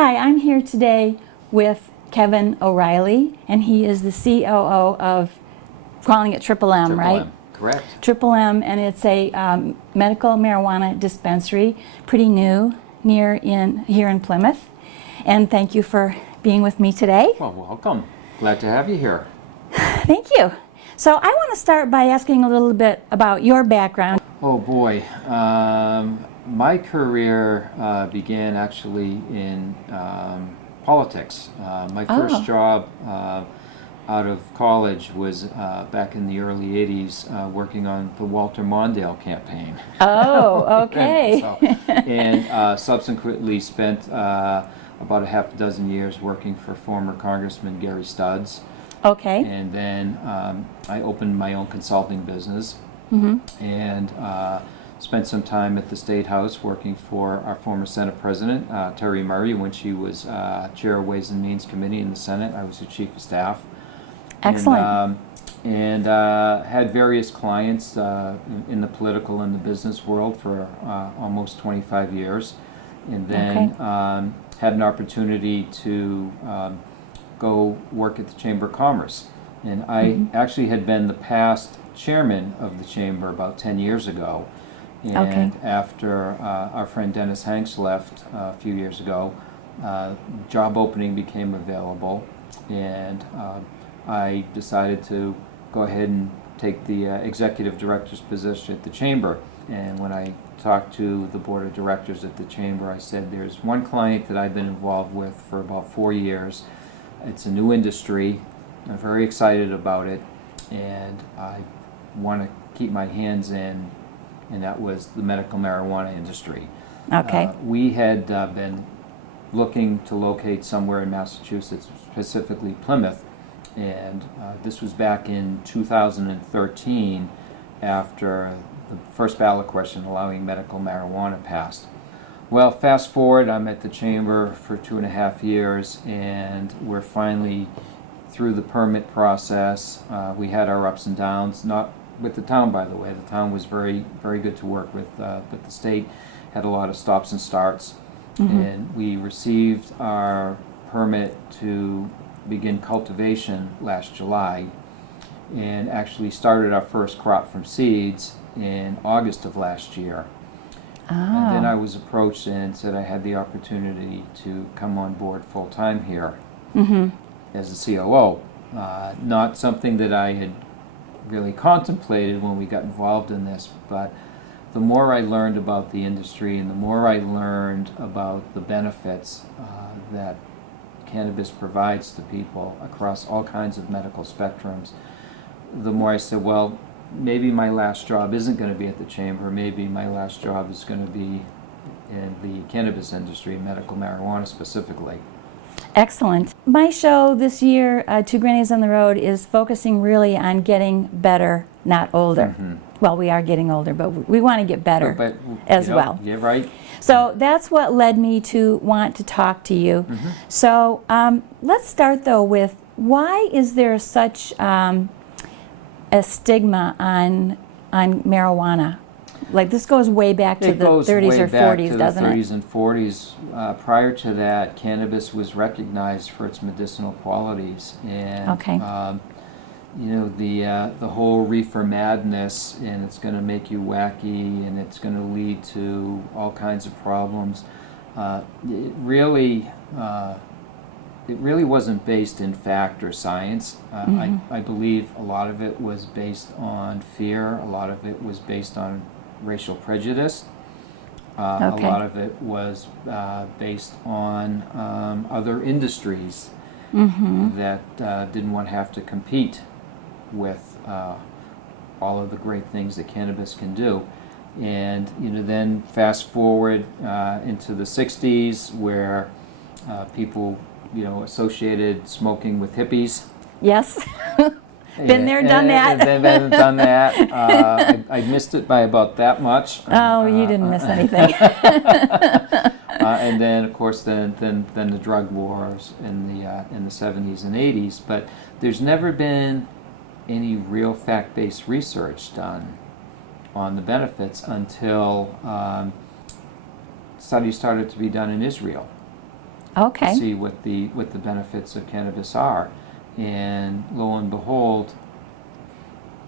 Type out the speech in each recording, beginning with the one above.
Hi, I'm here today with Kevin O'Reilly, and he is the COO of, calling it Triple M, Triple right? M, correct. Triple M, and it's a medical marijuana dispensary, pretty new, here in Plymouth. And thank you for being with me today. Well, welcome. Glad to have you here. Thank you. So I want to start by asking a little bit about your background. Oh boy, my career began actually in politics. My first job out of college was back in the early 80s working on the Walter Mondale campaign. Oh, okay. and subsequently spent about a half a dozen years working for former Congressman Gary Studs. Okay. And then I opened my own consulting business and spent some time at the State House working for our former Senate President, Terry Murray, when she was Chair of Ways and Means Committee in the Senate. I was her Chief of Staff. Excellent. And had various clients in the political and the business world for almost 25 years. And then had an opportunity to go work at the Chamber of Commerce. And I actually had been the past chairman of the Chamber about 10 years ago. And after our friend Dennis Hanks left a few years ago, job opening became available, and I decided to go ahead and take the executive director's position at the Chamber. And when I talked to the board of directors at the Chamber, I said, there's one client that I've been involved with for about 4 years. It's a new industry. I'm very excited about it, and I want to keep my hands in, and that was the medical marijuana industry. Okay. We had been looking to locate somewhere in Massachusetts, specifically Plymouth, and this was back in 2013 after the first ballot question allowing medical marijuana passed. Well, fast forward, I'm at the Chamber for 2.5 years, and we're finally through the permit process. We had our ups and downs, not with the town, by the way. The town was very, very good to work with, but the state had a lot of stops and starts. And we received our permit to begin cultivation last July, and actually started our first crop from seeds in August of last year. And then I was approached and said I had the opportunity to come on board full-time here as a COO. Not something that I had really contemplated when we got involved in this, but the more I learned about the industry and the more I learned about the benefits that cannabis provides to people across all kinds of medical spectrums, the more I said, well, maybe my last job isn't going to be at the Chamber. Maybe my last job is going to be in the cannabis industry, medical marijuana specifically. Excellent. My show this year, Two Grannies on the Road, is focusing really on getting better, not older. Well, we are getting older, but we want to get better as well. Yeah, right. So that's what led me to want to talk to you. So let's start though with, why is there such a stigma on marijuana? Like, this goes way back to the 30s or 40s, doesn't it? It goes way back to the 30s and 40s. Prior to that, cannabis was recognized for its medicinal qualities, and you know, the whole reefer madness, and it's going to make you wacky, and it's going to lead to all kinds of problems. It really wasn't based in fact or science. I believe a lot of it was based on fear. A lot of it was based on racial prejudice. A lot of it was based on other industries that didn't want to have to compete with all of the great things that cannabis can do. And you know, then fast forward into the 60s, where people, you know, associated smoking with hippies. Yes. Been there, done that. Been done that. I missed it by about that much. Oh, you didn't miss anything. And then, of course, then the drug wars in the 70s and 80s. But there's never been any real fact-based research done on the benefits until studies started to be done in Israel. Okay. to see what the benefits of cannabis are. And lo and behold,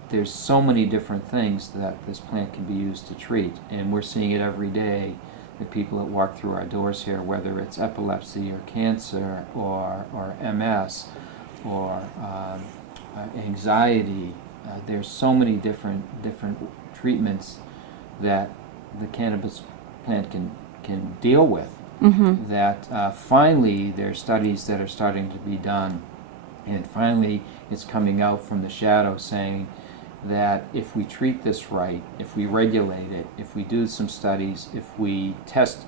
there's so many different things that this plant can be used to treat, and we're seeing it every day. The people that walk through our doors here, whether it's epilepsy or cancer or MS or anxiety, there's so many different treatments that the cannabis plant can deal with. Mm-hmm. That finally there's studies that are starting to be done, and finally it's coming out from the shadow saying that if we treat this right, if we regulate it, if we do some studies, if we test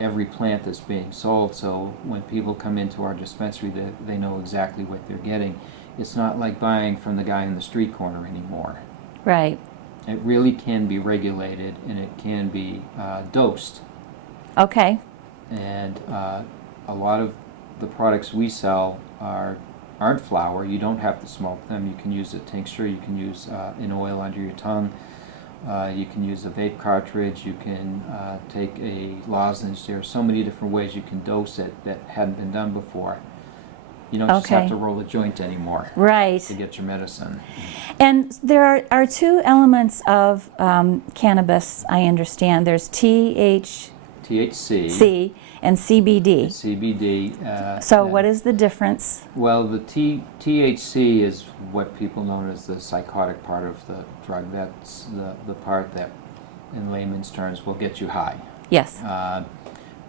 every plant that's being sold, so when people come into our dispensary they know exactly what they're getting. It's not like buying from the guy in the street corner anymore. Right. It really can be regulated, and it can be dosed. Okay. And a lot of the products we sell aren't flower. You don't have to smoke them. You can use a tincture. You can use an oil under your tongue. You can use a vape cartridge. You can take a lozenge. There are so many different ways you can dose it that hadn't been done before. You don't just have Okay. to roll a joint anymore Right. to get your medicine. And there are two elements of cannabis, I understand. There's THC THC, and CBD. CBD. So what is the difference? Well, the THC is what people know as the psychotic part of the drug. That's the part that, in layman's terms, will get you high. Yes.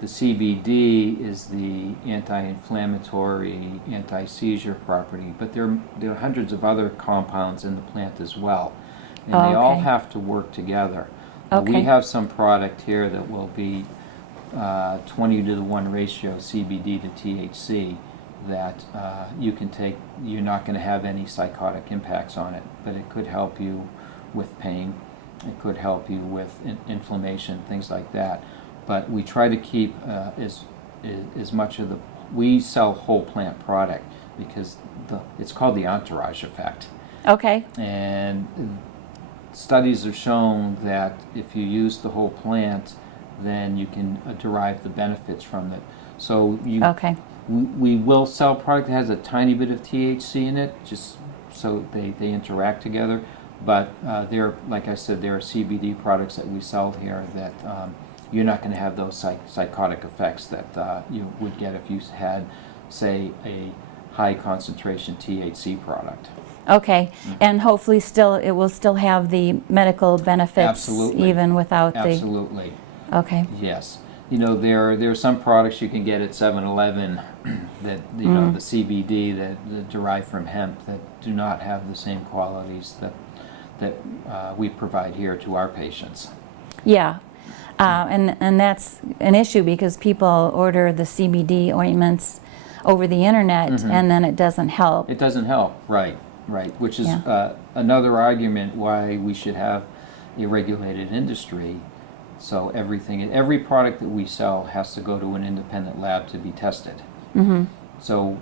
The CBD is the anti-inflammatory, anti-seizure property, but there are hundreds of other compounds in the plant as well, and they all Okay. have to work together. Okay. We have some product here that will be 20-to-1 ratio CBD to THC that you can take. You're not going to have any psychotic impacts on it, but it could help you with pain. It could help you with inflammation, things like that. But we try to keep as much of the. We sell whole plant product because it's called the entourage effect. Okay. And studies have shown that if you use the whole plant, then you can derive the benefits from it. So Okay. we will sell product that has a tiny bit of THC in it, just so they interact together. But like I said, there are CBD products that we sell here that you're not going to have those psychotic effects that you would get if you had, say, a high concentration THC product. Okay. And hopefully it will still have the medical benefits. Absolutely. Even without the. Absolutely. Okay. Yes. You know, there are some products you can get at 7-Eleven that, the CBD that derive from hemp that do not have the same qualities that we provide here to our patients. Yeah. And that's an issue because people order the CBD ointments over the internet and then it doesn't help. It doesn't help, right, which is another argument why we should have a regulated industry. So every product that we sell has to go to an independent lab to be tested. Mm-hmm. So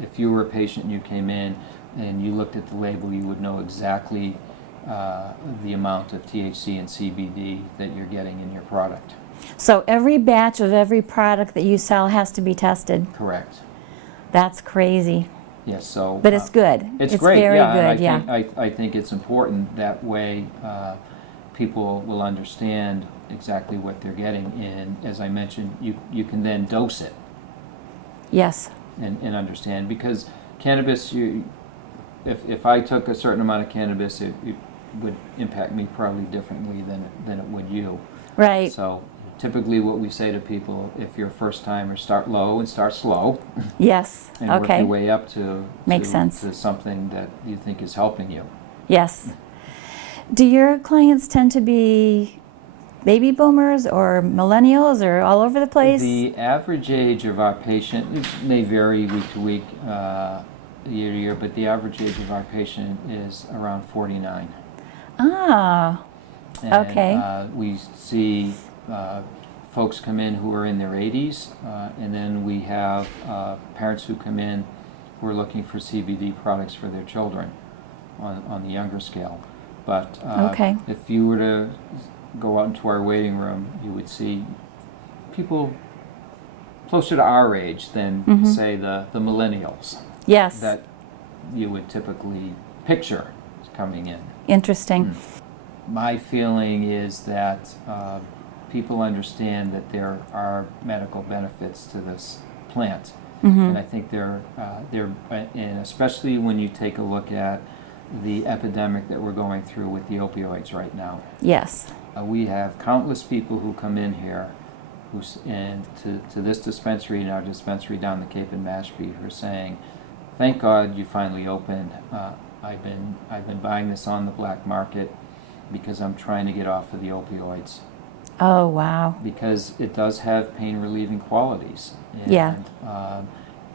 if you were a patient and you came in and you looked at the label, you would know exactly the amount of THC and CBD that you're getting in your product. So every batch of every product that you sell has to be tested. Correct. That's crazy. Yes. So. But it's good. It's great. Very yeah. good. I think it's important that way. People will understand exactly what they're getting, and as I mentioned, you can then dose it. Yes. And understand, because cannabis, if I took a certain amount of cannabis, it would impact me probably differently than it would you. Right. So typically what we say to people, if you're a first timer, start low and start slow. Yes. And work Okay. your way up to something that you think is helping you. Yes. Do your clients tend to be baby boomers or millennials or all over the place? The average age of our patient, it may vary week to week, year to year, but the average age of our patient is around 49. Ah, And, okay. We see folks come in who are in their 80s, and then we have parents who come in who are looking for CBD products for their children on the younger scale. But Okay. if you were to go out into our waiting room, you would see people closer to our age than, say, the millennials Yes. that you would typically picture coming in. Interesting. My feeling is that people understand that there are medical benefits to this plant, and I think and especially when you take a look at the epidemic that we're going through with the opioids right now. Yes. We have countless people who come in here, to this dispensary and our dispensary down the Cape in Mashpee, who are saying, "Thank God you finally opened. I've been buying this on the black market because I'm trying to get off of the opioids." Oh, wow. Because it does have pain relieving qualities. And, Yeah.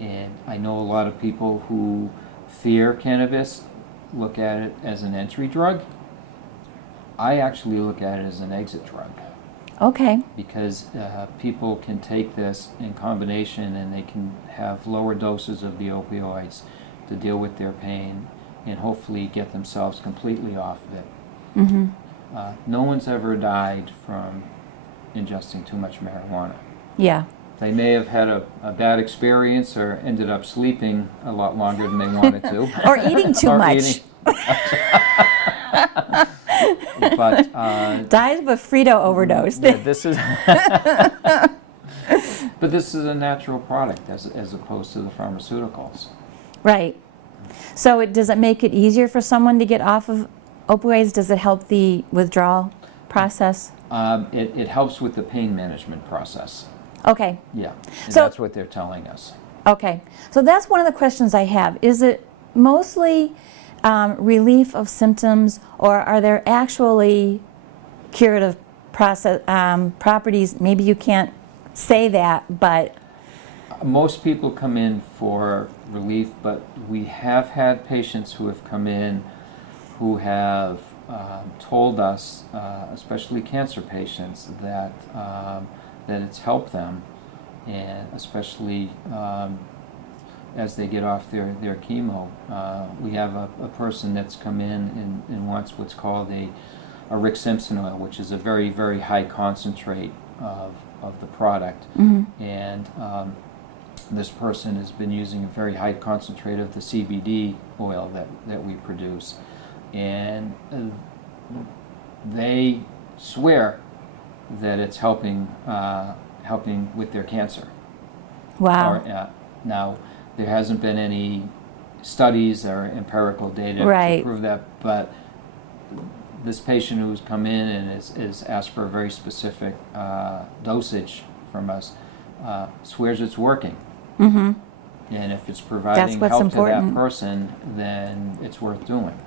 And I know a lot of people who fear cannabis look at it as an entry drug. I actually look at it as an exit drug. Okay. Because people can take this in combination and they can have lower doses of the opioids to deal with their pain and hopefully get themselves completely off of it. No one's ever died from ingesting too much marijuana. Yeah. They may have had a bad experience or ended up sleeping a lot longer than they wanted to. Or eating too much. But Dies of a Frito overdose. yeah, this is but this is a natural product as opposed to the pharmaceuticals. Right. So does it make it easier for someone to get off of opioids? Does it help the withdrawal process? It helps with the pain management process. Okay. Yeah, and So- that's what they're telling us. Okay. So that's one of the questions I have. Is it mostly relief of symptoms, or are there actually curative process properties? Maybe you can't say that, but Most people come in for relief, but we have had patients who have come in who have told us, especially cancer patients, that it's helped them, and especially as they get off their chemo. We have a person that's come in and wants what's called a Rick Simpson oil, which is a very, very high concentrate of the product. And this person has been using a very high concentrate of the CBD oil that we produce. And they swear that it's helping with their cancer. wow. Now, there hasn't been any studies or empirical data Right. to prove that, but this patient who's come in and is asked for a very specific dosage from us swears it's working. Mm-hmm. And if it's providing what's help important. to that person, then it's worth doing.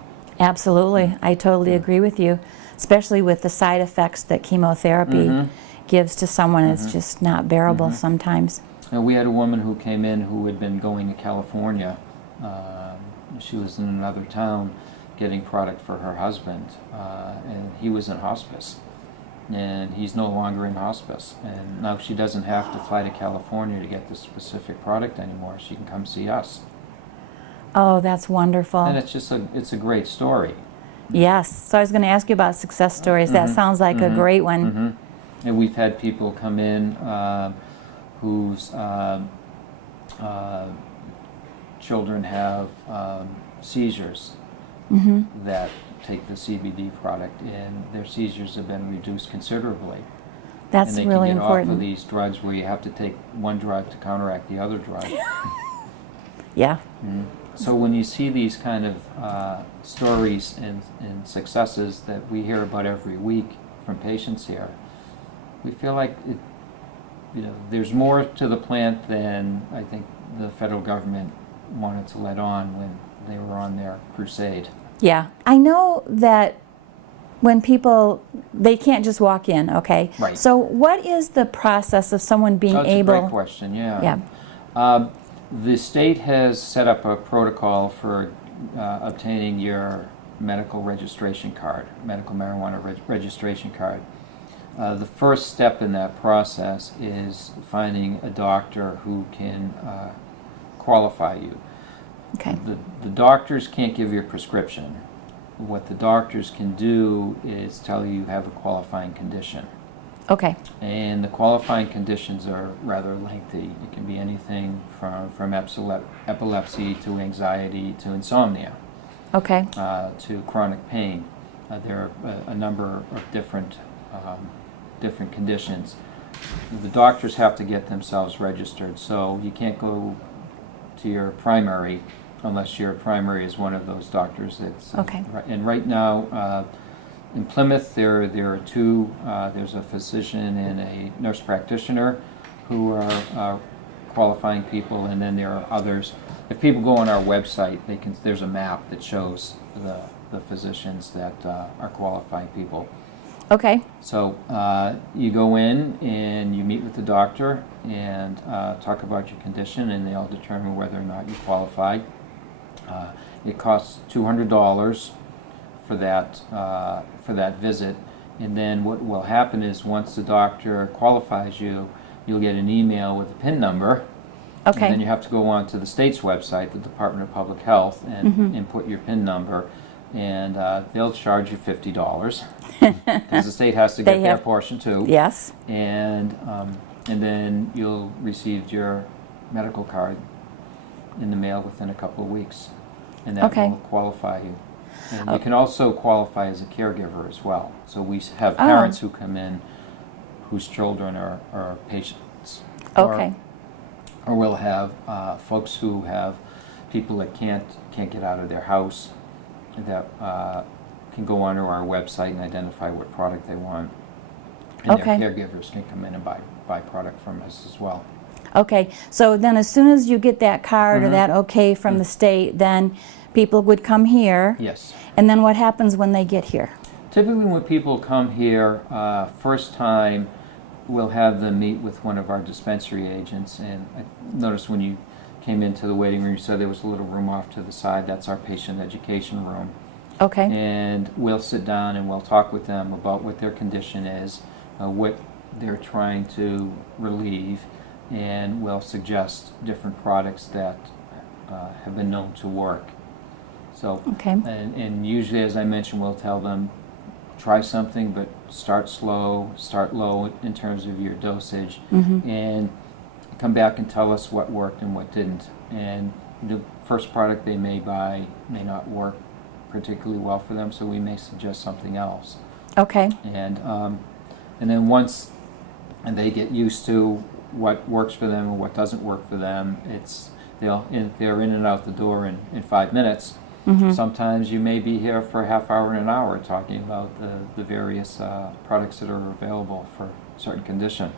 Absolutely. I totally agree with you, especially with the side effects that chemotherapy gives to someone. It's just not bearable sometimes. And we had a woman who came in who had been going to California. She was in another town getting product for her husband, and he was in hospice. And he's no longer in hospice. And now she doesn't have to fly to California to get this specific product anymore. She can come see us. Oh, that's wonderful. And it's a great story. Yes. So I was going to ask you about success stories. That sounds like a great one. And we've had people come in whose children have seizures that take the CBD product, and their seizures have been reduced considerably. That's and they really can get important. off of these drugs where you have to take one drug to counteract the other drug. Yeah. So when you see these kind of stories and successes that we hear about every week from patients here, we feel like there's more to the plant than I think the federal government wanted to let on when they were on their crusade. Yeah. I know that when people, they can't just walk in, okay? Right. So what is the process of someone being That's able... a great question, yeah. The state has set up a protocol for obtaining your medical registration card, medical marijuana registration card. The first step in that process is finding a doctor who can qualify you. Okay. The doctors can't give you a prescription. What the doctors can do is tell you have a qualifying condition. Okay. And the qualifying conditions are rather lengthy. It can be anything from epilepsy to anxiety to insomnia, Okay. to chronic pain. There are a number of different conditions. The doctors have to get themselves registered, so you can't go to your primary unless your primary is one of those doctors. That's Okay. And right now, in Plymouth, there are two. There's a physician and a nurse practitioner who are qualifying people, and then there are others. If people go on our website, there's a map that shows the physicians that are qualifying people. Okay. So you go in and you meet with the doctor and talk about your condition, and they'll determine whether or not you qualify. It costs $200 for that visit, and then what will happen is once the doctor qualifies you, you'll get an email with a PIN number. Okay. And then you have to go on to the state's website, the Department of Public Health, and input your PIN number, and they'll charge you $50 because the state has to get their portion too. Yes. And then you'll receive your medical card in the mail within a couple of weeks, and that will qualify you. And you can also qualify as a caregiver as well. So we have parents who come in whose children are patients. Okay. Or we'll have folks who have people that can't get out of their house that can go onto our website and identify what product they want. And their caregivers can come in and buy product from us as well. Okay. So then as soon as you get that card or that okay from the state, then people would come here. Yes. And then what happens when they get here? Typically when people come here, first time, we'll have them meet with one of our dispensary agents. And I noticed when you came into the waiting room, you said there was a little room off to the side. That's our patient education room. Okay. And we'll sit down and we'll talk with them about what their condition is, what they're trying to relieve, and we'll suggest different products that have been known to work. So, and usually, as I mentioned, we'll tell them, try something, but start slow, start low in terms of your dosage, and come back and tell us what worked and what didn't. And the first product they may buy may not work particularly well for them, so we may suggest something else. Okay. And then once they get used to what works for them and what doesn't work for them, they're in and out the door in 5 minutes. Sometimes you may be here for a half hour and an hour talking about the various products that are available for a certain condition.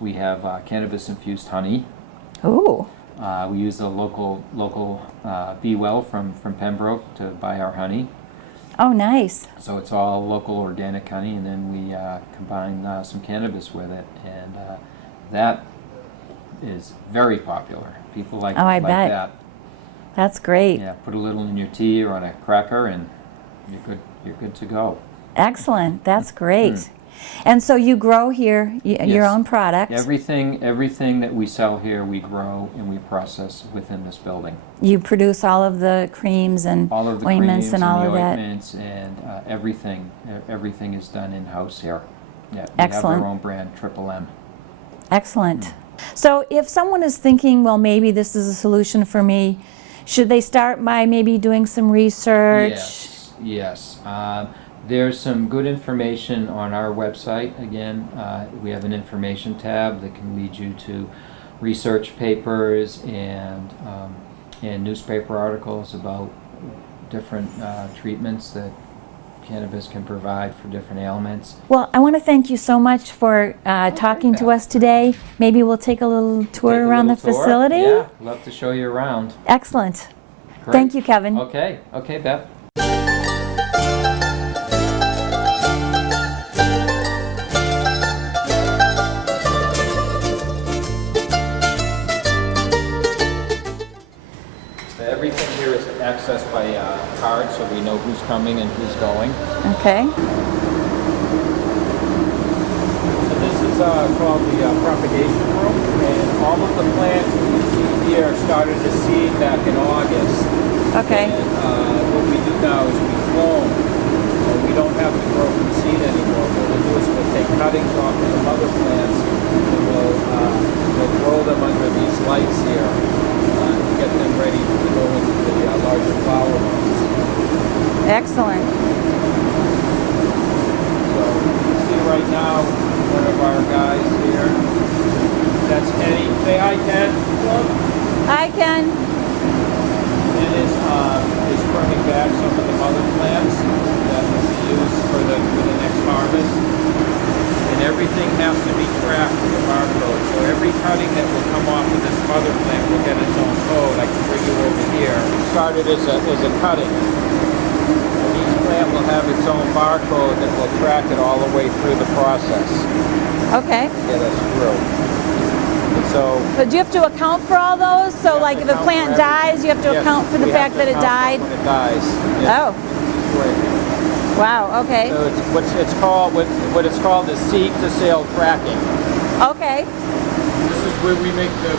We have cannabis-infused honey. Ooh. We use the local Be Well from Pembroke to buy our honey. Oh, nice. So it's all local organic honey, and then we combine some cannabis with it, and that is very popular. People like bet. That. That's great. Yeah, put a little in your tea or on a cracker, and you're good to go. Excellent. That's great. And so you grow here your own product. Everything that we sell here, we grow and we process within this building. You produce all of the creams and all of the ointments creams and all of that. Ointments and everything is done in house here. Yeah, we Excellent. have our own brand, Triple M. Excellent. So if someone is thinking, well, maybe this is a solution for me, should they start by maybe doing some research? Yes. There's some good information on our website. Again, we have an information tab that can lead you to research papers and newspaper articles about different treatments that cannabis can provide for different ailments. Well, I want to thank you so much for talking to us today. Maybe we'll take a little tour around the facility. Yeah, love to show you around. Excellent. Great. Thank you, Kevin. Okay, Beth. Everything here is accessed by card, so we know who's coming and who's going. Okay. So this is called the propagation room, and all of the plants that you see here started to seed back in August. Okay. And what we do now is we clone, so we don't have to grow from seed anymore. What we'll do is we'll take cuttings off our guys here. That's Kenny. Say hi, Ken. I can. It is trimming back some of the mother plants that will be used for the next harvest. And everything has to be tracked with a barcode. So every cutting that will come off of this mother plant will get its own code. I can bring you over here. It started as a cutting. And each plant will have its own barcode that will track it all the way through the process. Okay. Get us through. And so But do you have to account for all those? So like if a plant dies, you have to account for the fact that it died? When it dies. Oh. Wow, okay. So it's called what it's called is seed to sale tracking. Okay. This is where we make the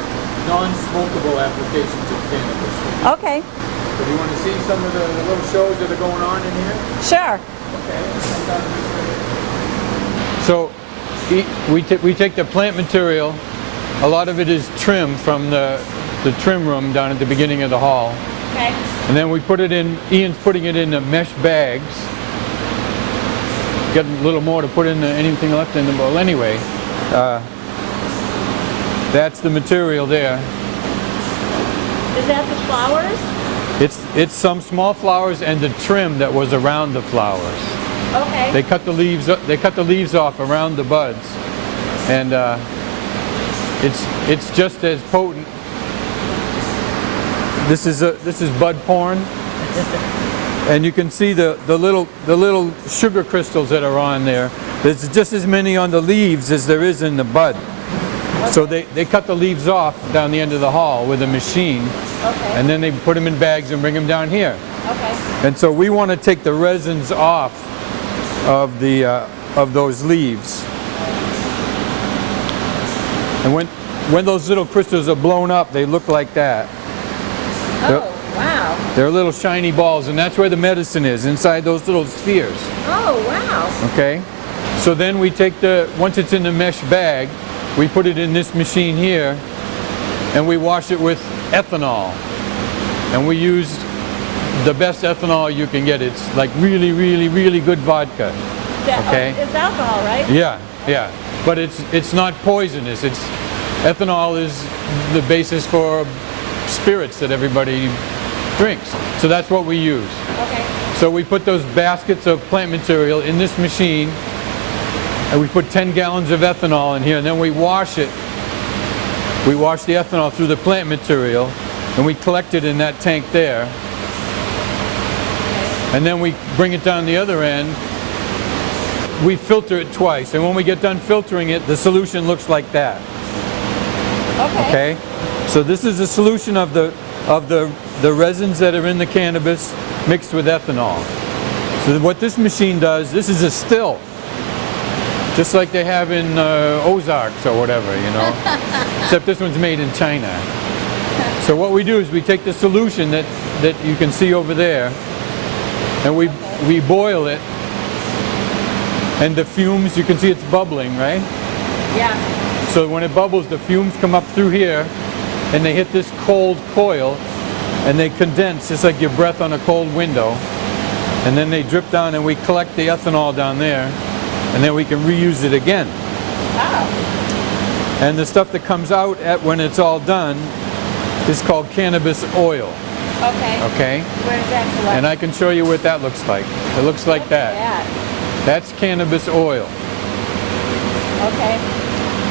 non-smokable applications of cannabis. Okay. So do you want to see some of the little shows that are going on in here? Sure. Okay. So we take the plant material. A lot of it is trim from the trim room down at the beginning of the hall. Okay. And then we put it in, Ian's putting it in the mesh bags. Got a little more to put in anything left in the bowl. Anyway, that's the material there. Is that the flowers? It's some small flowers and the trim that was around the flowers. Okay. They cut the leaves off around the buds, and it's just as potent. This is bud porn. And you can see the little sugar crystals that are on there. There's just as many on the leaves as there is in the bud. Okay. So they cut the leaves off down the end of the hall with a machine. Okay. And then they put them in bags and bring them down here. Okay. And so we want to take the resins off of those leaves. And when those little crystals are blown up, they look like that. Oh, wow. They're little shiny balls, and that's where the medicine is, inside those little spheres. Oh, wow. Okay? So then we take once it's in the mesh bag, we put it in this machine here, and we wash it with ethanol. And we use the best ethanol you can get. It's like really, really, really good vodka. Okay? It's alcohol, right? Yeah, yeah. But it's not poisonous. Ethanol is the basis for spirits that everybody drinks. So that's what we use. Okay. So we put those baskets of plant material in this machine, and we put 10 gallons of ethanol in here, and then we wash it. We wash the ethanol through the plant material, and we collect it in that tank there. And then we bring it down the other end. We filter it twice, and when we get done filtering it, the solution looks like that. Okay? So this is a solution of the resins that are in the cannabis mixed with ethanol. So what this machine does, this is a still, just like they have in Ozarks or whatever, you know. Except this one's made in China. So what we do is we take the solution that you can see over there, and we boil it, and the fumes, you can see it's bubbling, right? Yeah. So when it bubbles, the fumes come up through here, and they hit this cold coil, and they condense just like your breath on a cold window, and then they drip down, and we collect the ethanol down there, and then we can reuse it again. Oh. And the stuff that comes out when it's all done is called cannabis oil. Okay. Okay? Where does that collect? And I can show you what that looks like. It looks like that. That's cannabis oil. Okay.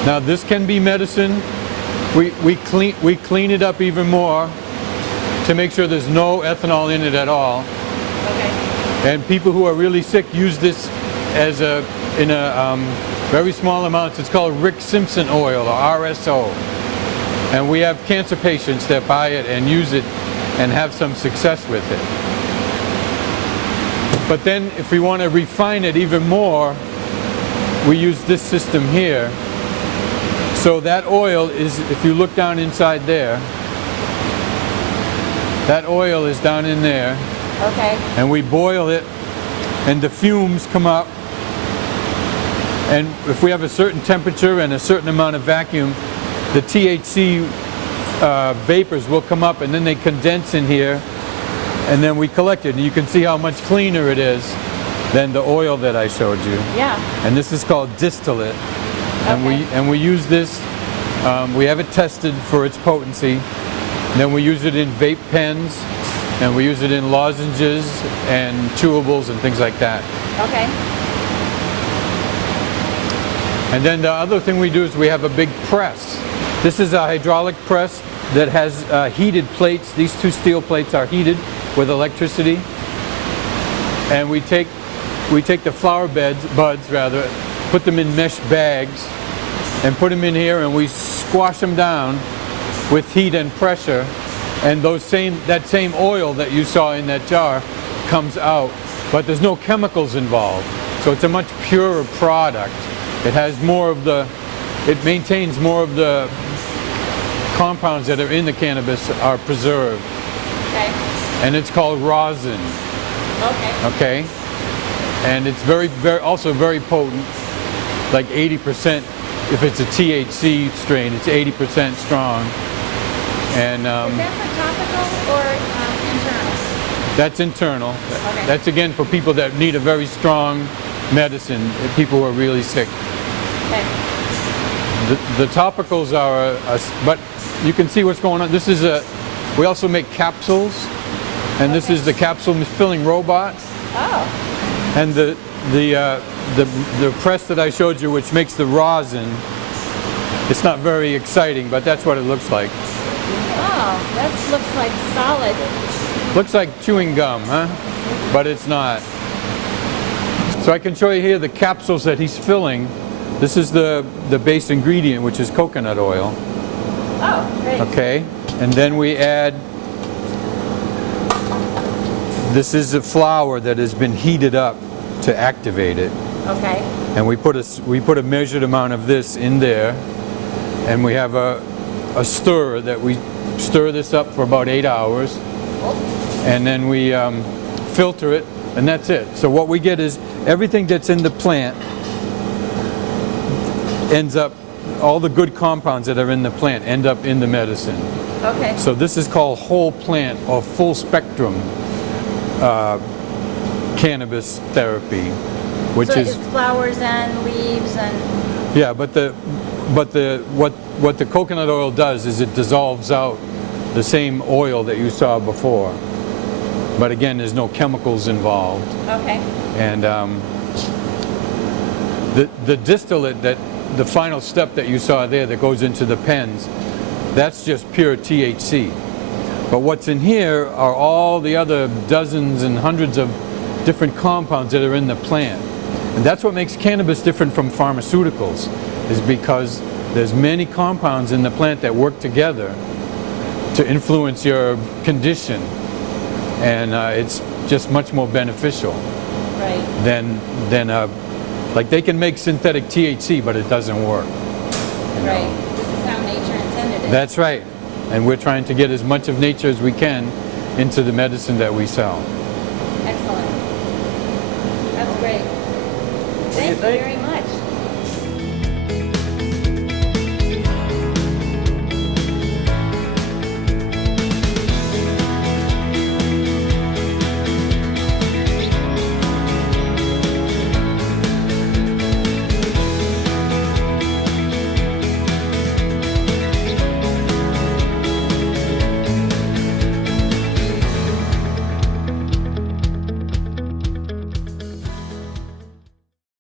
Now this can be medicine. We clean it up even more to make sure there's no ethanol in it at all. Okay. And people who are really sick use this as in very small amounts. It's called Rick Simpson oil, or RSO. And we have cancer patients that buy it and use it and have some success with it. But then if we want to refine it even more, we use this system here. So that oil is, if you look down inside there, that oil is down in there. Okay. And we boil it, and the fumes come up. And if we have a certain temperature and a certain amount of vacuum, the THC vapors will come up, and then they condense in here, and then we collect it. And you can see how much cleaner it is than the oil that I showed you. Yeah. And this is called distillate. And we use this. We have it tested for its potency. Then we use it in vape pens, and we use it in lozenges and chewables and things like that. Okay. And then the other thing we do is we have a big press. This is a hydraulic press that has heated plates. These two steel plates are heated with electricity. And we take the flower buds, put them in mesh bags, and put them in here, and we squash them down with heat and pressure, and that same oil that you saw in that jar comes out, but there's no chemicals involved. So it's a much purer product. It maintains more of the compounds that are in the cannabis are preserved. Okay. And it's called rosin. Okay. Okay? And it's also very potent, like 80%. If it's a THC strain, it's 80% strong. And Is that for topical or internal? that's internal. Okay. That's again for people that need a very strong medicine, people who are really sick. Okay. The topicals are, but you can see what's going on. This is we also make capsules, and this is the capsule filling robot. Oh. And the press that I showed you, which makes the rosin, it's not very exciting, but that's what it looks like. Oh, that looks like solid. Looks like chewing gum, huh? But it's not. So I can show you here the capsules that he's filling. This is the base ingredient, which is coconut oil. Oh, great. Okay, and then we add, this is a flour that has been heated up to activate it. Okay. And we put a measured amount of this in there, and we have a stir that we stir this up for about 8 hours, and then we filter it, and that's it. So what we get is everything that's in the plant ends up, all the good compounds that are in the plant end up in the medicine. Okay. So this is called whole plant or full spectrum cannabis therapy, which so is it's flowers and leaves and. yeah, but what the coconut oil does is it dissolves out the same oil that you saw before, but again, there's no chemicals involved. Okay. And the distillate, that the final step that you saw there that goes into the pens, that's just pure THC. But what's in here are all the other dozens and hundreds of different compounds that are in the plant. And that's what makes cannabis different from pharmaceuticals, is because there's many compounds in the plant that work together to influence your condition. And it's just much more beneficial Right. than like they can make synthetic THC, but it doesn't work. Right. This is how nature intended it. That's right. And we're trying to get as much of nature as we can into the medicine that we sell. Excellent. That's great. Thank you very much.